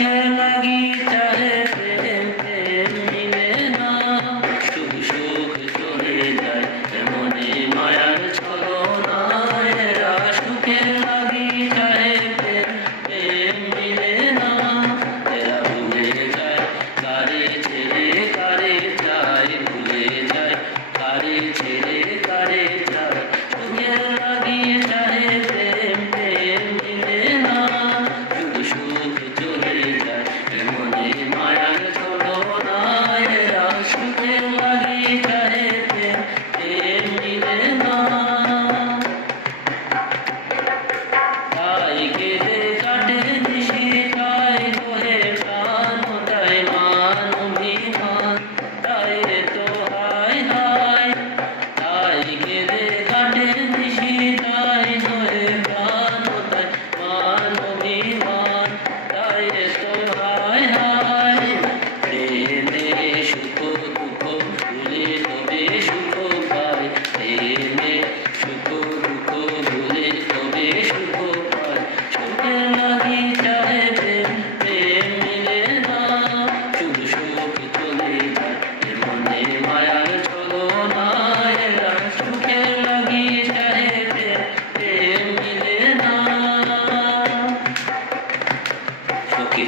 সুখে লাগি চাহে প্রেম প্রেম মিলে না, সুখ সুখ চলে যায় এমনি মায়ার ছলনা। এরা সুখে লাগি চাহে প্রেম প্রেম মিলে না, এরা ভুলে যায় কারে ছেড়ে কারে যায়, ভুলে যায় কারে ছেড়ে কারে যায়। সুখে লাগি চাহে প্রেম প্রেম মিলে না, সুখ সুখ চলে যায় এমনি মায়ার ছলনা। এরা সুখে লাগি চাহে প্রেম প্রেম মিলে না। তাই কেঁদে কাটে নিশি, তাই কোহে প্রাণ, তাই মান অভিমান, তাই রে তো হায় হায়। তাই কেঁদে কাটে নিশি, তাই কোহে প্রাণ, তাই মান অভিমান, তাই রে তো হায় হায়। প্রেমে সুখ দুঃখ ভুলে তবে সুখ পায়, প্রেমে সুখ দুঃখ ভুলে তবে সুখ পায়। সুখে লাগি চাহে প্রেম প্রেম মিলে না, সুখ সুখ চলে যায় এমনি মায়ার ছলনা। এরা সুখে লাগি চাহে প্রেম প্রেম মিলে না। সখী